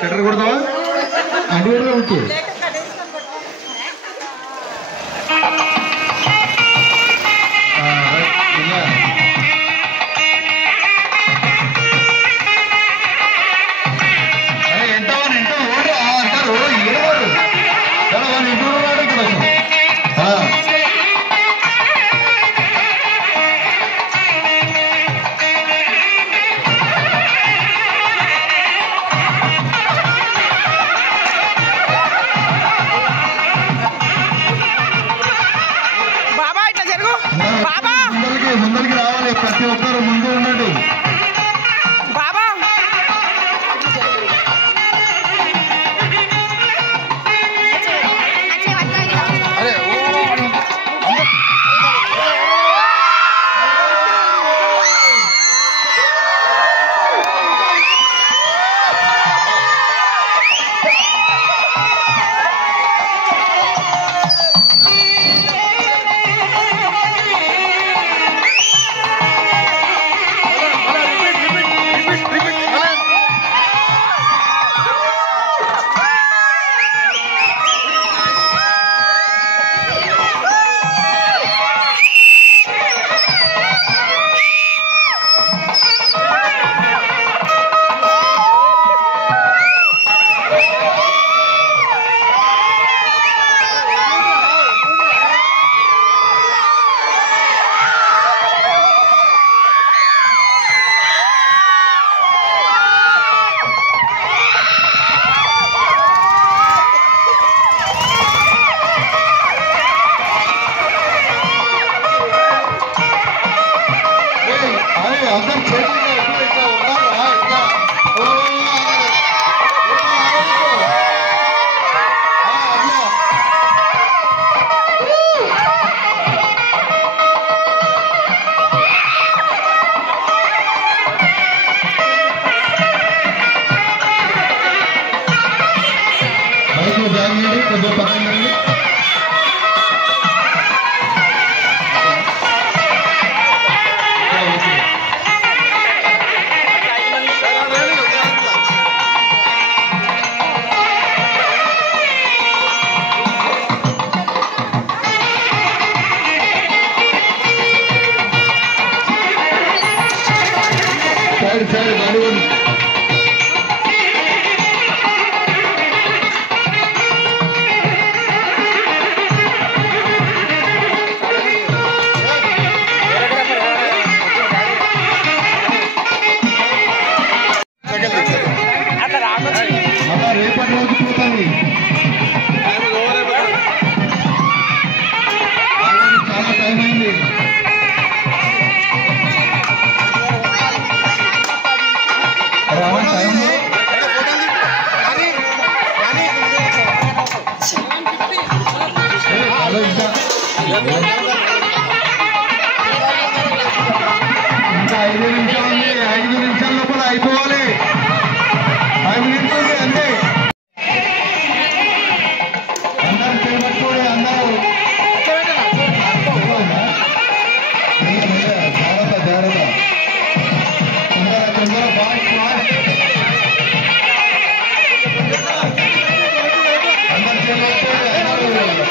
Shutter కొడతావా అడ్డు కూడా ఓకే ముందరికి రావాలి ప్రతి ఒక్కరు ముందు ఉండండి బాబా కొద్దిగా పక్కన సైడ్ గాడి రేపటి రోజు పోతుంది చాలా టైం అయింది ఇంకా 5 నిమిషాలు 5 నిమిషాల లోపల అయిపోవాలి 5 నిమిషాలు అంతే అందరూ చేపట్టుకోండి అందరూ జాగ్రత్త జాగ్రత్త తొందర ఫాస్ట్ అందరూ చేపట్టుకోండి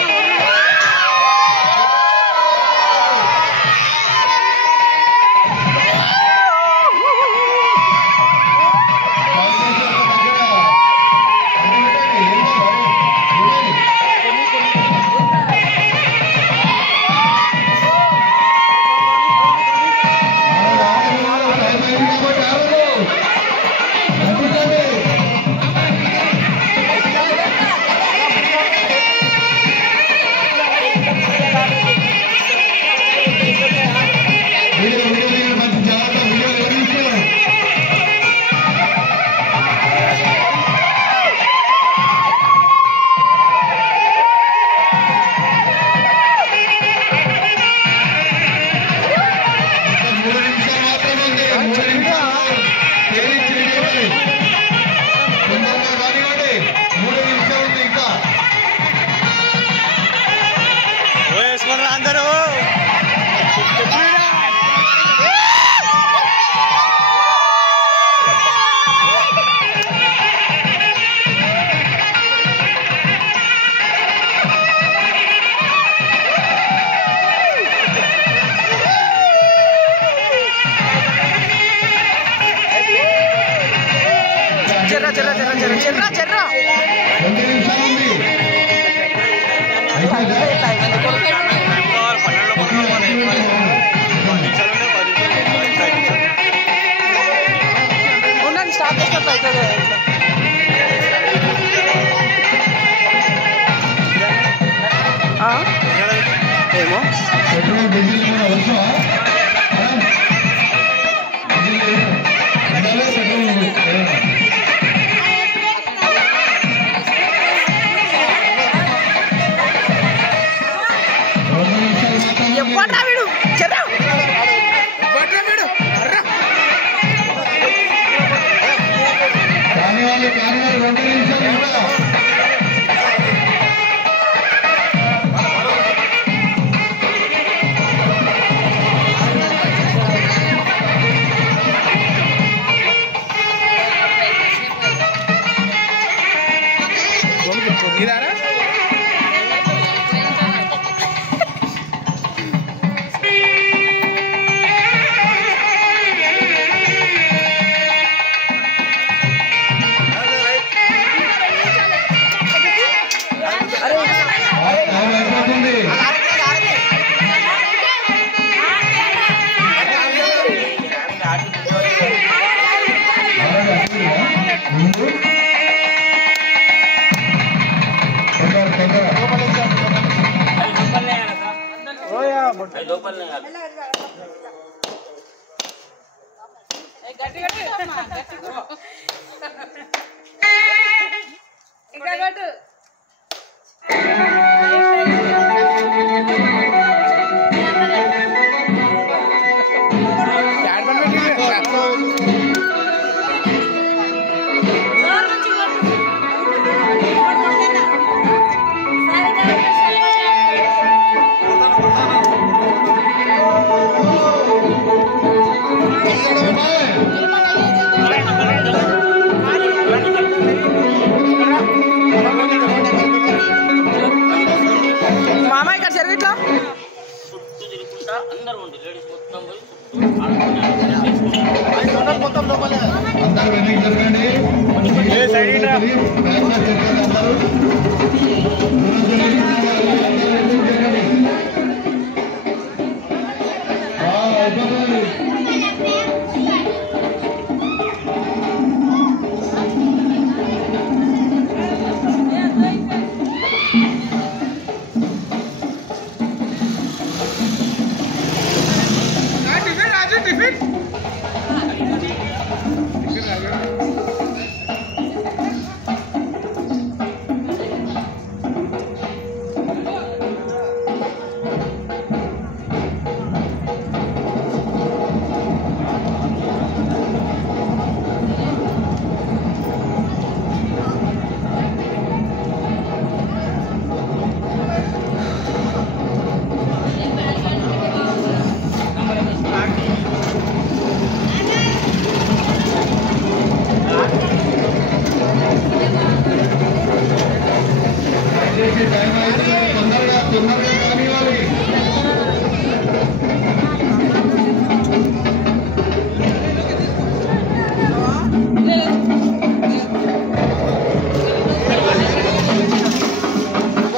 ఉండండి స్టాప్ చేసినట్టు అవుతుంది ఏమో వీడు చెర్రా వీడు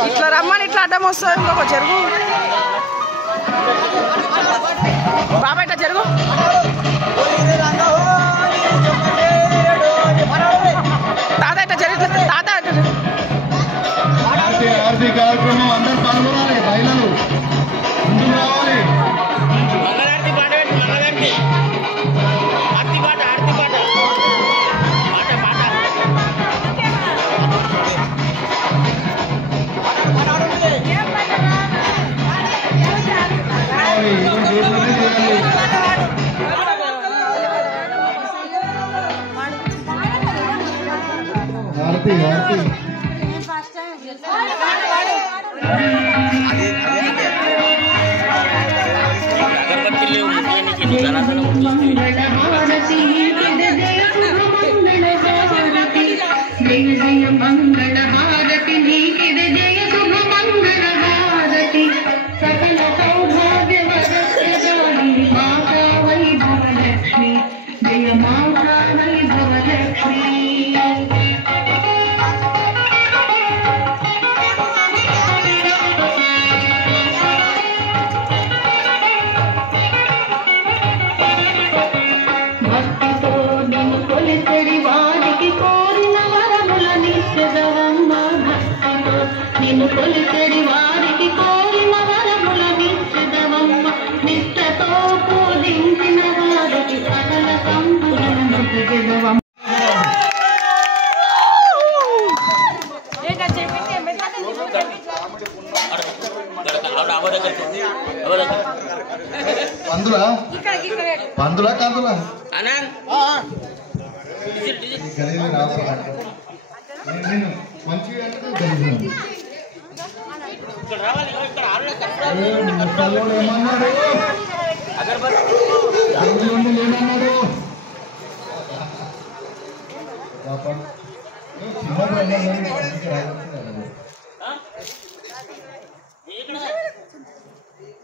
ఇట్లా రమ్మని ఇట్లా అడ్డం వస్తుంది ఇంకొక జరుగు బాబా ఇట్లా జరుగు తాత ఇట్లా జరుగు తాత కార్యక్రమం అందరూ పాల్గొనాలి మహిళలు ముందుకు రావాలి హారతి హారతి మంగళ హారతి నీకిదే జయ శుభ మంగళ హారతి సకల సౌభాగ్యవరప్రదాయిని మాతా వైభవ లక్ష్మి జయ మాతా వైభవ లక్ష్మి నిన్ను కొలిచెడి వారికి కోరిన వరములనిచ్చెదవమ్మ నిష్టతో పూజించిన వారికి సకల సంపదలను నొసగెదవమ్మ పందులా పందులా కందులా మంచిగా ఏమన్నాడు ఏమన్నాడు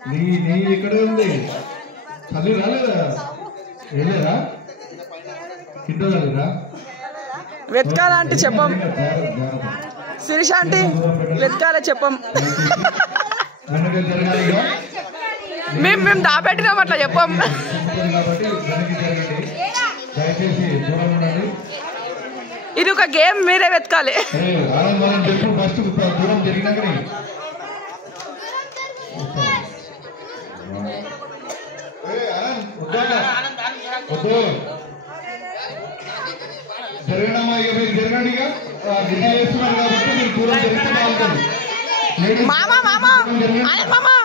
నీ ఇక్కడే ఉంది చల్లి రాలేదా వెళ్ళలేదా కింద రాలేదా వెతకాలా అంటే చెప్పం శిరీష ఆంటీ వెతకాలే చెప్పం మేము దాపెట్టినాం అట్లా చెప్పం ఇది ఒక గేమ్ మీరే వెతకాలి ఫస్ట్ దూరం జరిగినాక జరగడమ్మా ఇక మీరు జరగండి ఇక విజయ చేస్తున్నారు కాబట్టి మీరు దూరం జరిగితే బాగుంటుంది మామా మామా మామా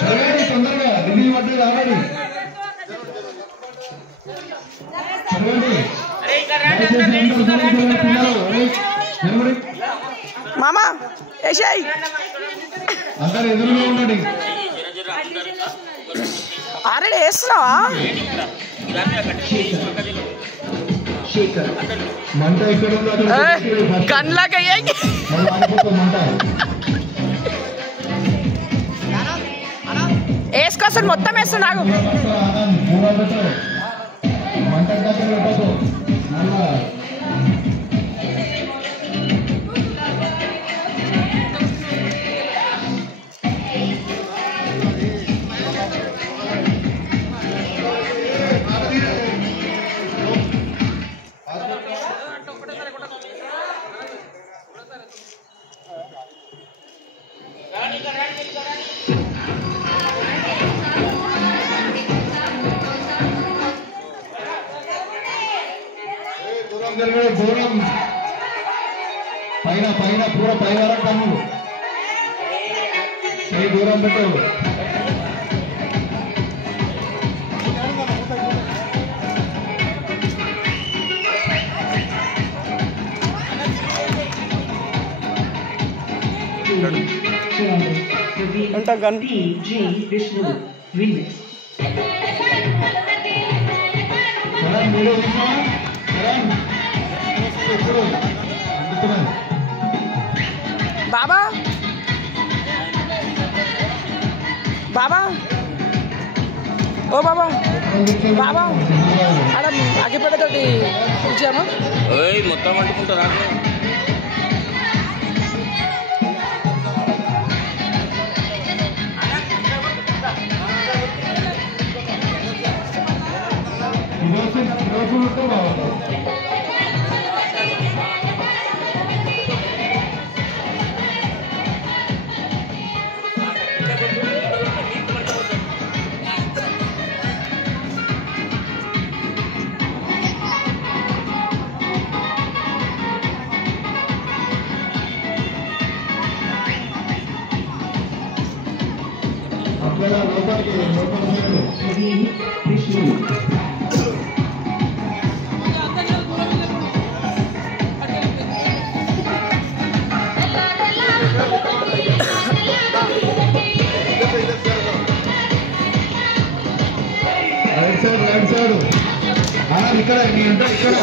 జరగండి తొందరగా రిలీజ్ పడ్డది ఆల్రెడీ జరగండి మామా ఏషాయ్ అందరు ఎదురుగా ఉండండి ఆల్రెడీ వేస్తున్నావా మంట ఇక్కడ కన్లాగా మంట వేసుకొస్తాను మొత్తం వేస్తున్నాగు మంట దగ్గర పెట్టదు మళ్ళా దూరం పైన పైన పూర పై వరకు కన్ను సరి దూరం పెట్టు ఎంత గన్ మీరు బాబా బాబా ఓ బాబా బాబా ఆడ అగ్గిపెట్టతోటి ఇచ్చామా మొత్తం అంటుకుంటారా రైట్ సైడ్ ఇక్కడ ఇక్కడ ఇక్కడ ఇంకా ఇక్కడ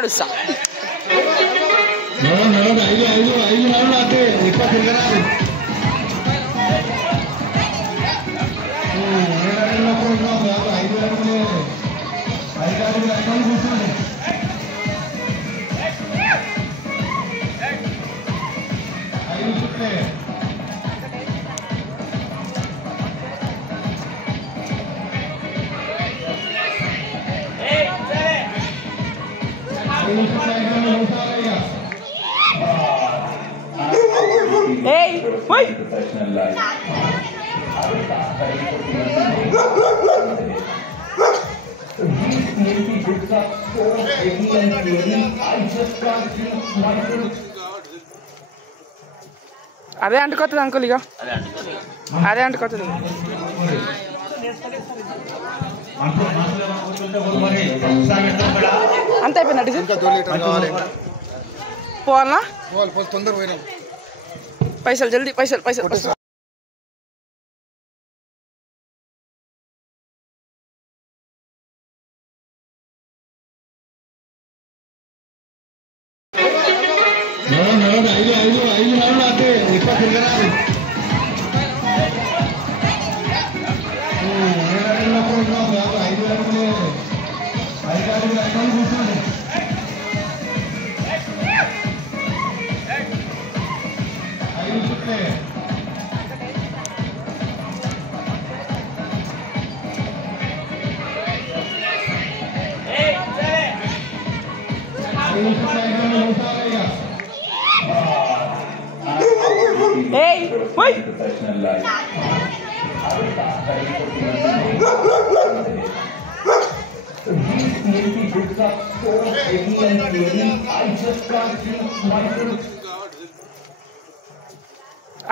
నడుస్తా. ఐదు నెలలు అంటే ఎక్కువ తిరగరాదు. ఐదు నెలలు కూర్చోండి. ఐదు చుట్టే ఏయ్ ఓయ్ అదే అంటుకోతుంది అంకుల్, ఇక అదే అంటుకోతుంది. అంత అయిపోయిందా డీజిల్? పోవాలనా? తొందర పోయినా పైసలు జల్దీ, పైసలు పైసలు పైసలు. ఐదు నెలలు అంటే ఎక్కువ తిరగరాదు. ఐదు నెలలు కూర్చోండి. ఐదు చుట్టే ఏయ్ ఓయ్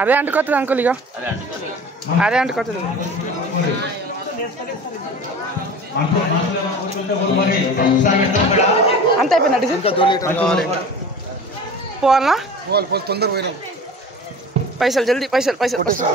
అదే అంటుకోతుంది అంకుల్, ఇక అదే అంటుకోతుంది. అంత అయిపోయిందా డీజిల్? పోవాలనా? తొందర పోయినా పైసలు జల్దీ, పైసలు పైసలు పైసలు.